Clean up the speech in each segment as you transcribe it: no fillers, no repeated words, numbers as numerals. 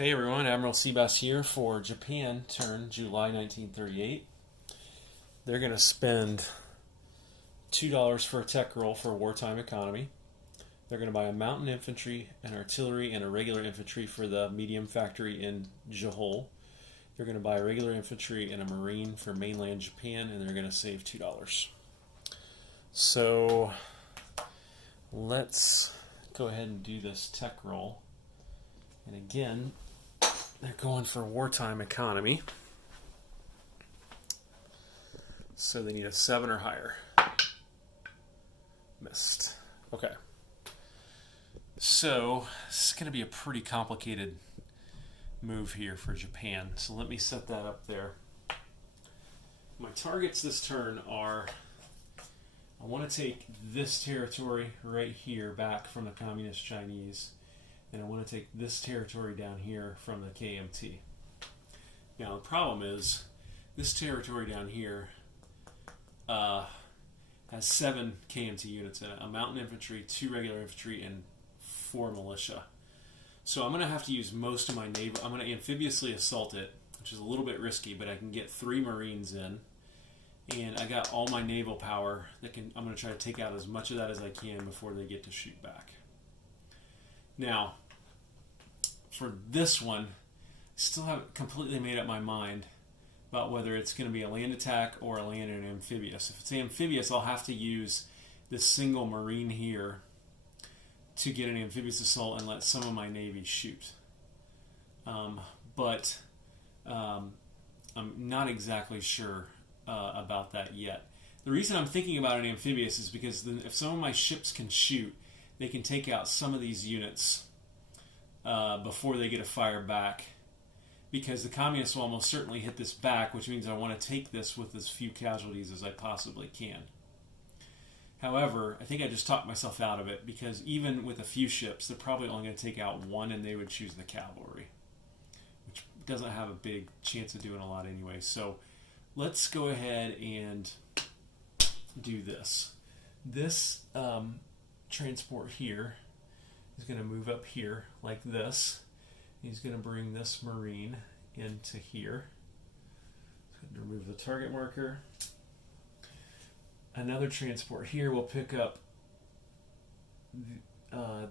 Hey everyone, Admiral Seabass here for Japan turn July 1938. They're going to spend $2 for a tech roll for wartime economy. They're going to buy a mountain infantry, an artillery, and a regular infantry for the medium factory in Johol. They're going to buy a regular infantry and a marine for mainland Japan, and they're going to save $2. So let's go ahead and do this tech roll. And again, they're going for wartime economy. So they need a 7 or higher. Missed. Okay. So this is going to be a pretty complicated move here for Japan. So let me set that up there. My targets this turn are, I want to take this territory right here back from the Communist Chinese. And I want to take this territory down here from the KMT. Now the problem is, this territory down here has 7 KMT units in it. A mountain infantry, 2 regular infantry, and 4 militia. So I'm going to have to use most of my naval. I'm going to amphibiously assault it, which is a little bit risky, but I can get 3 Marines in. And I got all my naval power that can. I'm going to try to take out as much of that as I can before they get to shoot back. Now, for this one, I still haven't completely made up my mind about whether it's going to be a land attack or a land and amphibious. If it's amphibious, I'll have to use this single Marine here to get an amphibious assault and let some of my Navy shoot. But I'm not exactly sure about that yet. The reason I'm thinking about an amphibious is because if some of my ships can shoot, they can take out some of these units before they get a fire back, because the communists will almost certainly hit this back, which means I want to take this with as few casualties as I possibly can. However, I think I just talked myself out of it, because even with a few ships, they're probably only going to take out 1, and they would choose the cavalry, which doesn't have a big chance of doing a lot anyway. So let's go ahead and do this. This transport here is going to move up here like this. He's going to bring this Marine into here. He's going to remove the target marker. Another transport here will pick up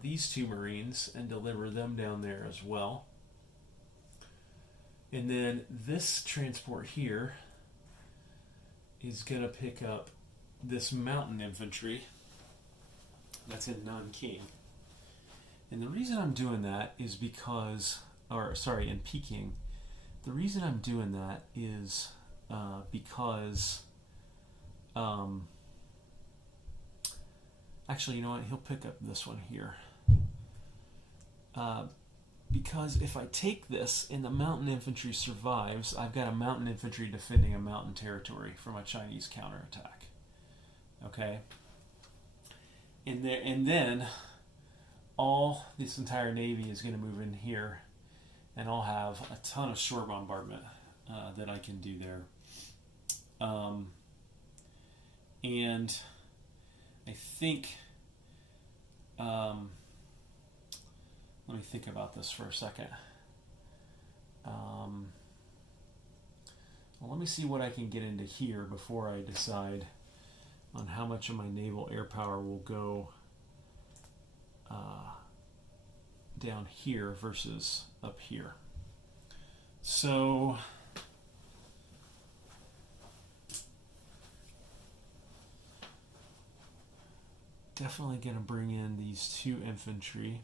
these 2 Marines and deliver them down there as well. And then this transport here is going to pick up this mountain infantry that's in Nanking. And the reason I'm doing that is because, in Peking, the reason I'm doing that is because, actually, you know what, he'll pick up this one here. Because if I take this and the mountain infantry survives, I've got a mountain infantry defending a mountain territory from a Chinese counterattack. Okay? And then all this entire Navy is going to move in here, and I'll have a ton of shore bombardment that I can do there. And I think, let me think about this for a second. Well, let me see what I can get into here before I decide on how much of my naval air power will go down here versus up here. So definitely going to bring in these 2 infantry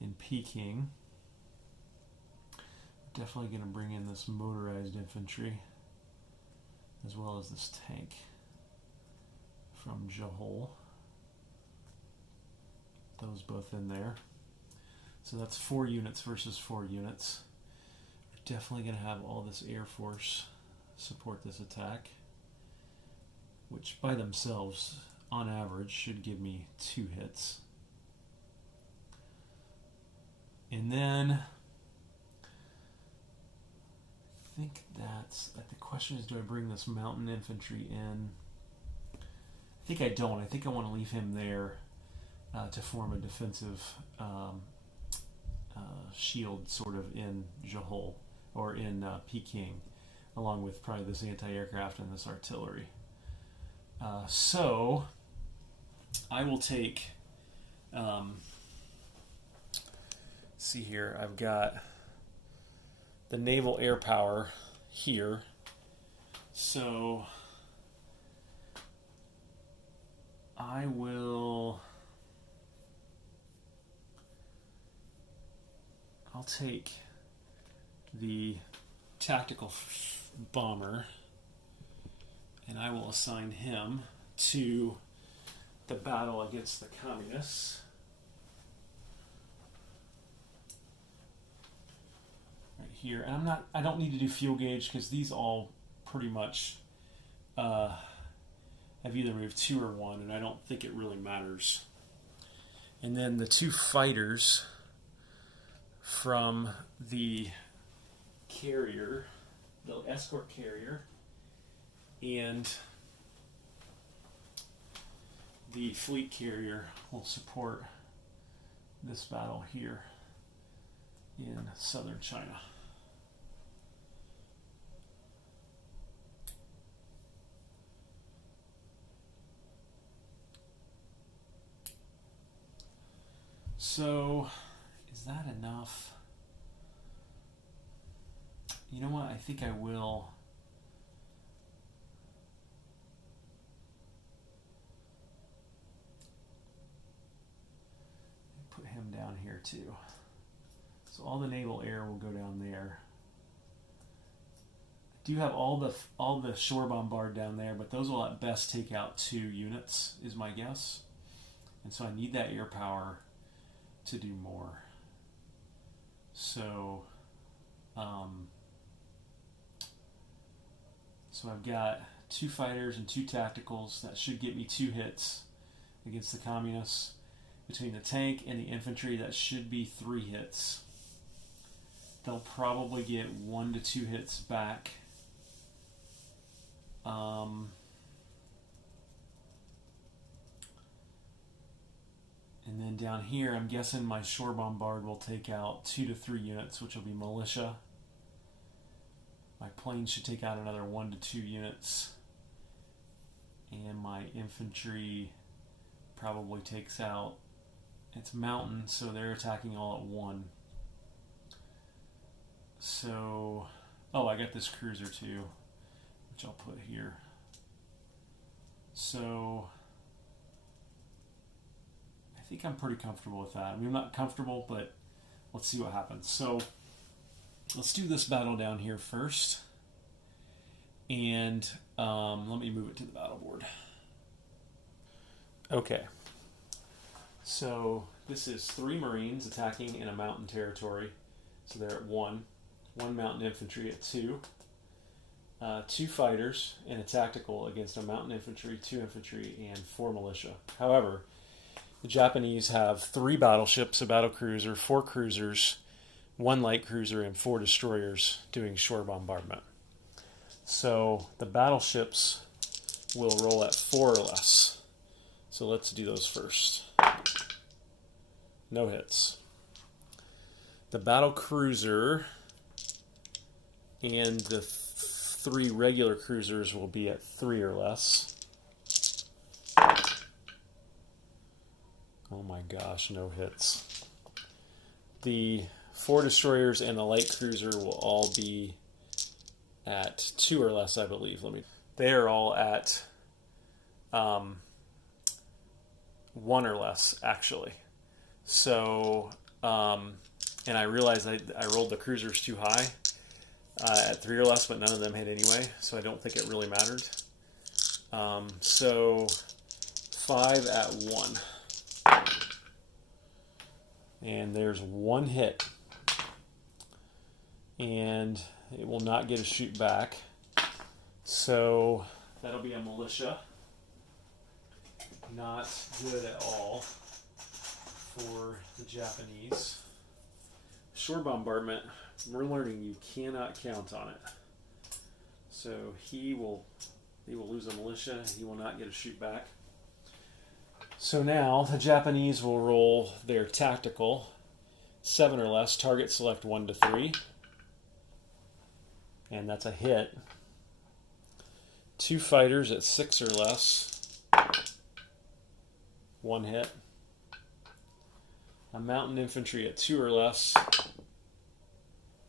in Peking. Definitely going to bring in this motorized infantry as well as this tank from Johol. Those both in there. So that's 4 units versus 4 units. We're definitely going to have all this Air Force support this attack, which by themselves, on average, should give me 2 hits. And then I think the question is, do I bring this mountain infantry in? I think I don't. I think I want to leave him there to form a defensive shield sort of in Johor or in Peking, along with probably this anti-aircraft and this artillery. So I will take, see here, I've got the naval air power here. So I'll take the tactical bomber, and I will assign him to the battle against the communists. Right here, and I don't need to do fuel gauge because these all pretty much have either moved 2 or 1, and I don't think it really matters. And then the 2 fighters from the carrier, the escort carrier, and the fleet carrier will support this battle here in southern China. So, is that enough? You know what? I think I will. Put him down here too. So all the naval air will go down there. I do have all the shore bombard down there, but those will at best take out 2 units, is my guess. And so I need that air power to do more. So, so I've got 2 fighters and 2 tacticals. That should get me 2 hits against the communists. Between the tank and the infantry, that should be 3 hits. They'll probably get 1 to 2 hits back. And then down here, I'm guessing my shore bombard will take out 2 to 3 units, which will be militia. My plane should take out another 1 to 2 units. And my infantry probably takes out, it's mountain, so they're attacking all at 1. So, oh, I got this cruiser too, which I'll put here. So, I think I'm pretty comfortable with that. I mean, I'm not comfortable, but let's see what happens. So, let's do this battle down here first. And let me move it to the battle board. Okay. So, this is 3 Marines attacking in a mountain territory. So they're at 1. 1 mountain infantry at 2. 2 fighters and a tactical against a mountain infantry, 2 infantry, and 4 militia. However, the Japanese have 3 battleships, a battle cruiser, 4 cruisers, 1 light cruiser, and 4 destroyers doing shore bombardment. So the battleships will roll at 4 or less. So let's do those first. No hits. The battle cruiser and the 3 regular cruisers will be at 3 or less. Oh my gosh, no hits. The 4 destroyers and the light cruiser will all be at 2 or less, I believe. They are all at 1 or less, actually. So, and I realized I rolled the cruisers too high at 3 or less, but none of them hit anyway, so I don't think it really mattered. So, 5 at 1. And there's 1 hit. And it will not get a shoot back. So, that'll be a militia. Not good at all for the Japanese. Shore bombardment, we're learning you cannot count on it. So he will lose a militia. He will not get a shoot back. So now the Japanese will roll their tactical, 7 or less, target select 1 to 3. And that's a hit. 2 fighters at 6 or less, 1 hit. A mountain infantry at 2 or less,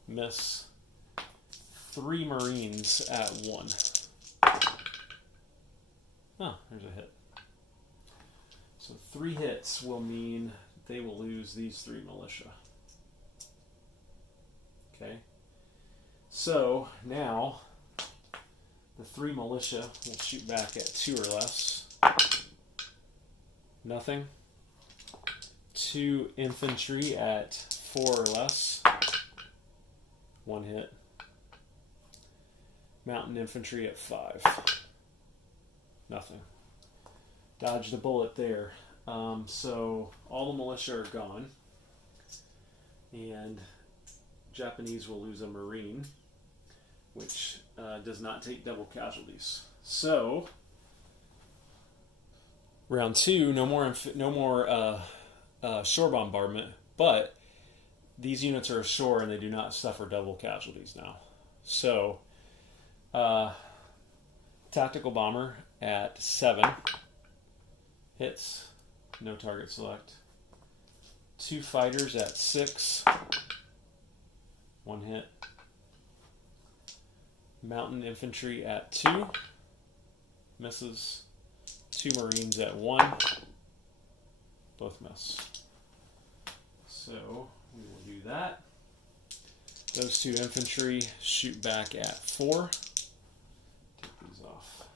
miss. 3 Marines at 1. Oh, there's a hit. So 3 hits will mean they will lose these 3 militia. Okay. So now the 3 militia will shoot back at 2 or less. Nothing. 2 infantry at 4 or less. 1 hit. Mountain infantry at 5. Nothing. Dodged a bullet there. So all the militia are gone. And Japanese will lose a Marine, which does not take double casualties. So round 2, no more shore bombardment, but these units are ashore and they do not suffer double casualties now. So tactical bomber at 7 hits, no target select. 2 fighters at 6, 1 hit. Mountain infantry at 2, misses. 2 Marines at 1, both miss. So we will do that. Those 2 infantry shoot back at 4. Take these off.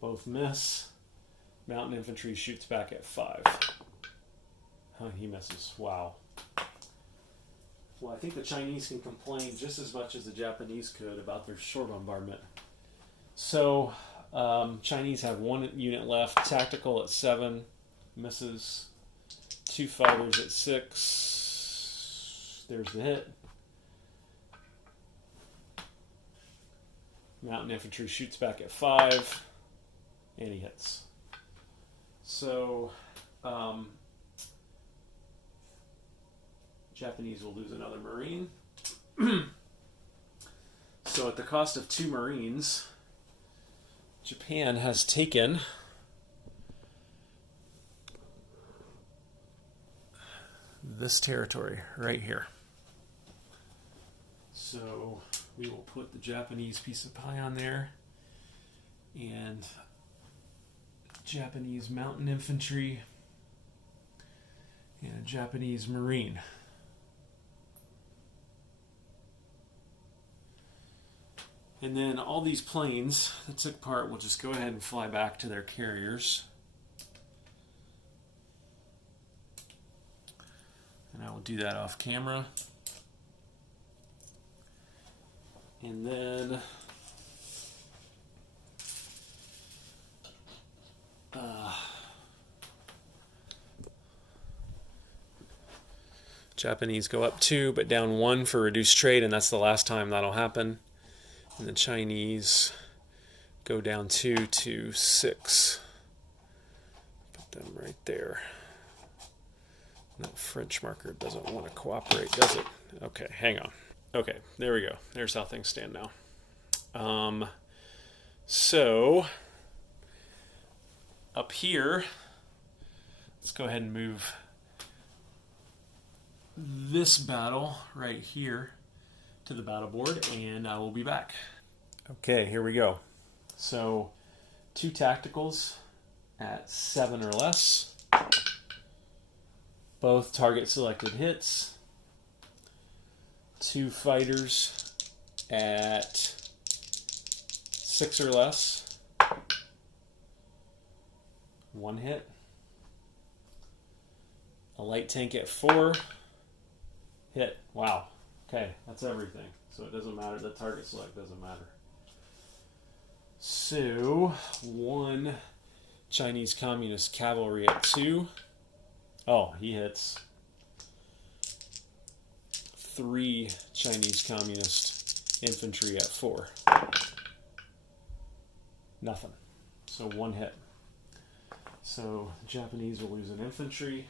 Both miss. Mountain infantry shoots back at 5. Oh, he misses. Wow. Well, I think the Chinese can complain just as much as the Japanese could about their shore bombardment. So, Chinese have 1 unit left. Tactical at 7, misses. 2 fighters at 6. There's the hit. Mountain infantry shoots back at 5, and he hits. So, Japanese will lose another Marine. So at the cost of 2 Marines, Japan has taken this territory right here. So we will put the Japanese piece of pie on there, and Japanese mountain infantry and a Japanese Marine. And then all these planes that took part will just go ahead and fly back to their carriers. And I will do that off camera. And then Japanese go up 2, but down 1 for reduced trade, and that's the last time that'll happen. And the Chinese go down 2 to 6. Put them right there. That French marker doesn't want to cooperate, does it? Okay, hang on. Okay, there we go. There's how things stand now. So, up here, let's go ahead and move this battle right here to the battle board, and I will be back. Okay, here we go. So, 2 tacticals at 7 or less. Both target selected hits. 2 fighters at 6 or less. 1 hit. A light tank at 4. Hit. Wow. Okay, that's everything. So it doesn't matter. The target select doesn't matter. So, 1 Chinese Communist cavalry at 2. Oh, he hits. 3 Chinese Communist infantry at 4. Nothing. So 1 hit. So the Japanese will lose an infantry.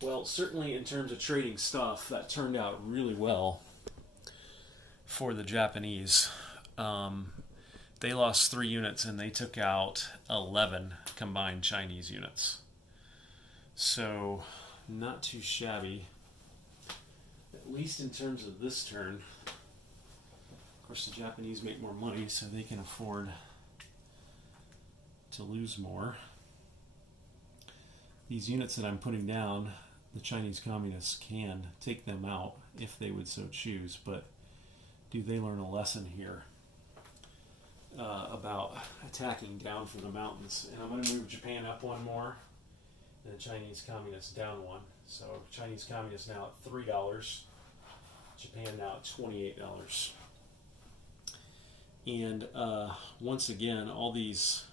Well, certainly in terms of trading stuff, that turned out really well for the Japanese. They lost 3 units and they took out 11 combined Chinese units. So, not too shabby, at least in terms of this turn. Of course, the Japanese make more money, so they can afford to lose more. These units that I'm putting down, the Chinese communists can take them out if they would so choose, but do they learn a lesson here about attacking down from the mountains? And I'm going to move Japan up 1 more, and the Chinese communists down 1. So Chinese communists now at $3, Japan now at $28. And once again, all these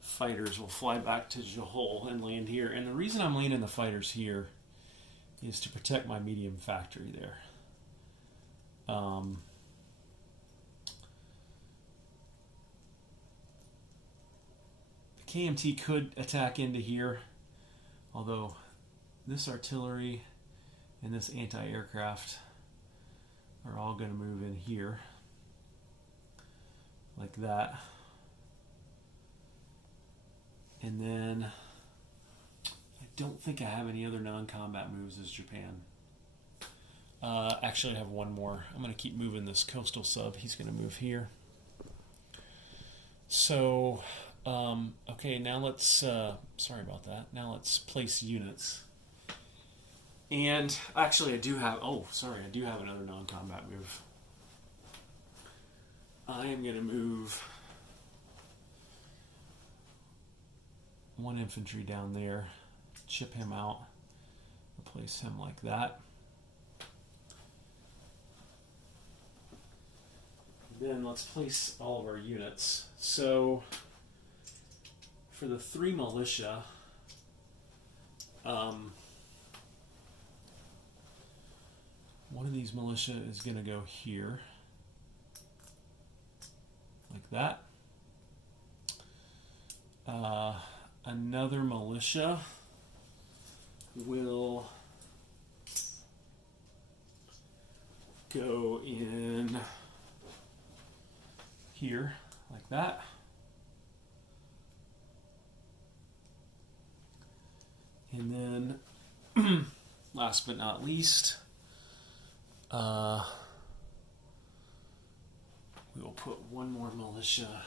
fighters will fly back to Johor and land here. And the reason I'm landing the fighters here is to protect my medium factory there. The KMT could attack into here, although this artillery and this anti-aircraft are all going to move in here like that. And then I don't think I have any other non-combat moves as Japan. Actually, I have 1 more. I'm going to keep moving this coastal sub. He's going to move here. So, okay, now let's, sorry about that. Now let's place units. And actually I do have, I do have another non-combat move. I am going to move 1 infantry down there, chip him out, replace him like that. Then let's place all of our units. So for the 3 militia, one of these militia is going to go here, like that. Another militia will go in here, like that. And then, last but not least, we will put 1 more militia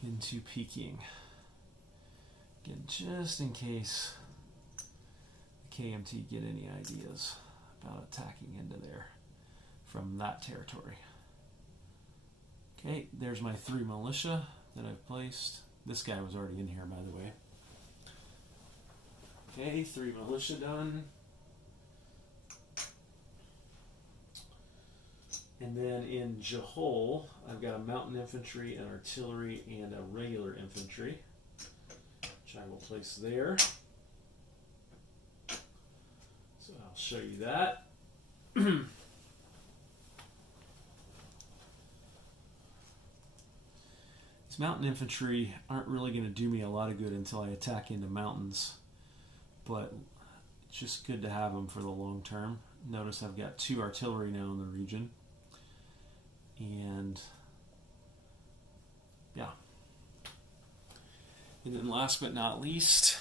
into Peking. Again, just in case the KMT get any ideas about attacking into there from that territory. Okay, there's my 3 militia that I've placed. This guy was already in here, by the way. Okay, 3 militia done. And then in Johor, I've got a mountain infantry, an artillery, and a regular infantry, which I will place there. So I'll show you that. These mountain infantry aren't really going to do me a lot of good until I attack into mountains, but it's just good to have them for the long term. Notice I've got 2 artillery now in the region. And yeah. And then last but not least,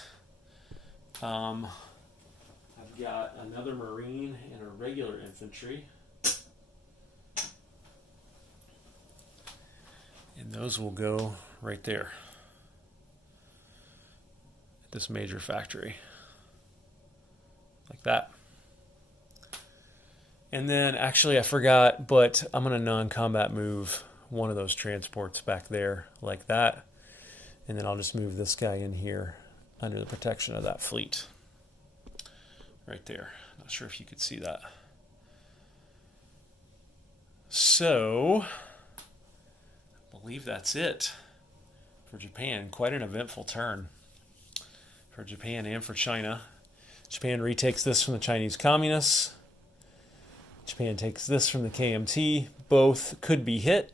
I've got another Marine and a regular infantry. And those will go right there at this major factory. Like that. And then, actually, I forgot, but I'm going to non-combat move one of those transports back there like that. And then I'll just move this guy in here under the protection of that fleet. Right there. Not sure if you could see that. So, I believe that's it for Japan. Quite an eventful turn for Japan and for China. Japan retakes this from the Chinese communists. Japan takes this from the KMT. Both could be hit.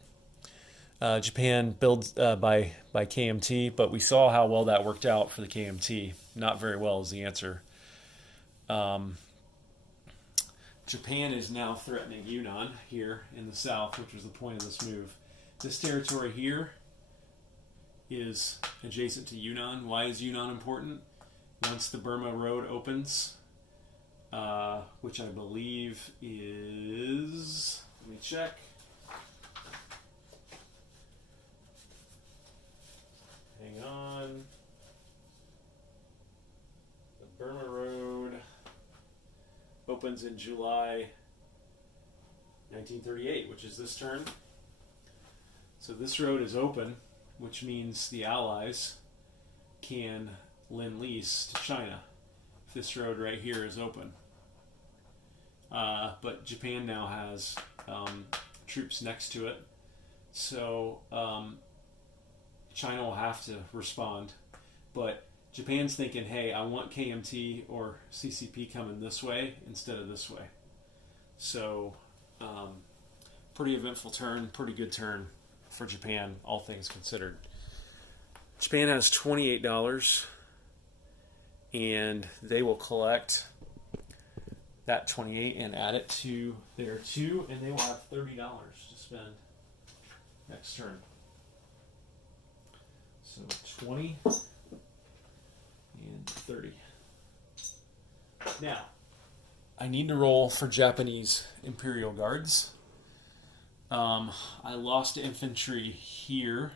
Japan builds by KMT, but we saw how well that worked out for the KMT. Not very well is the answer. Japan is now threatening Yunnan here in the south, which was the point of this move. This territory here is adjacent to Yunnan. Why is Yunnan important? Once the Burma Road opens, which I believe is, let me check. Hang on. The Burma Road opens in July 1938, which is this turn. So this road is open, which means the Allies can lend-lease to China if this road right here is open. But Japan now has troops next to it, so China will have to respond. But Japan's thinking, hey, I want KMT or CCP coming this way instead of this way. So pretty eventful turn, pretty good turn for Japan, all things considered. Japan has $28, and they will collect that 28 and add it to their 2, and they will have $30 to spend next turn. So 20 and 30. Now, I need to roll for Japanese Imperial Guards. I lost infantry here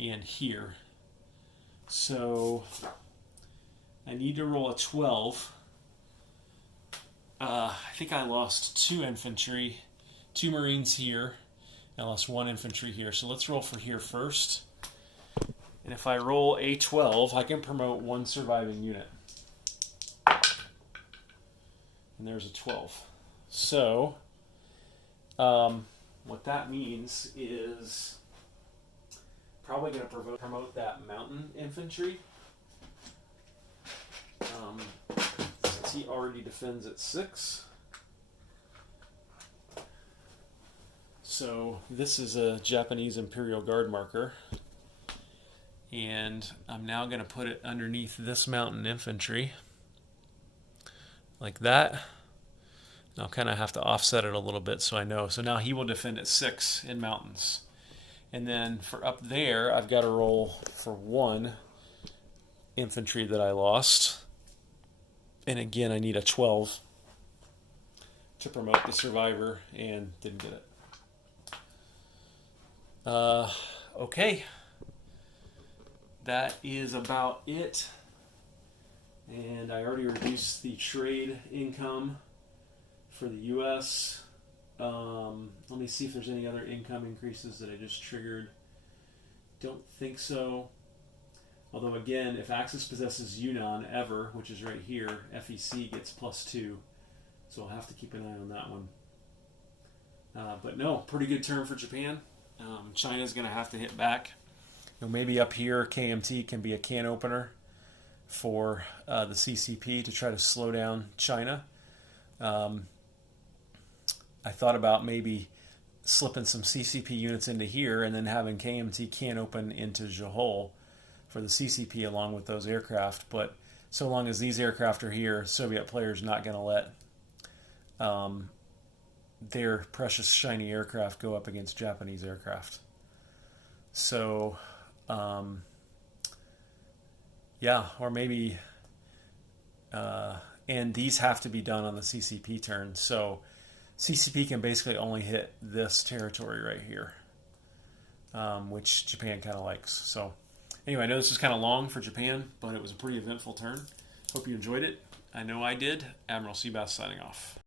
and here. So I need to roll a 12. I think I lost 2 infantry, 2 Marines here. I lost 1 infantry here. So let's roll for here first. And if I roll a 12, I can promote 1 surviving unit. And there's a 12. So what that means is probably going to promote that mountain infantry. Since he already defends at 6. So this is a Japanese Imperial Guard marker. And I'm now going to put it underneath this mountain infantry. Like that. I'll kind of have to offset it a little bit so I know. So now he will defend at 6 in mountains. And then for up there, I've got to roll for 1 infantry that I lost. And again, I need a 12 to promote the survivor, and didn't get it. Okay. That is about it. And I already reduced the trade income for the U.S. Let me see if there's any other income increases that I just triggered. Don't think so. Although again, if Axis possesses Yunnan ever, which is right here, FEC gets +2. So I'll have to keep an eye on that one. But no, pretty good turn for Japan. China's going to have to hit back. Maybe up here, KMT can be a can opener for the CCP to try to slow down China. I thought about maybe slipping some CCP units into here and then having KMT can open into Johol for the CCP along with those aircraft. But so long as these aircraft are here, Soviet players not going to let their precious shiny aircraft go up against Japanese aircraft. So, yeah, or maybe, and these have to be done on the CCP turn. So CCP can basically only hit this territory right here, which Japan kind of likes. So anyway, I know this is kind of long for Japan, but it was a pretty eventful turn. Hope you enjoyed it. I know I did. Admiral Seabass signing off.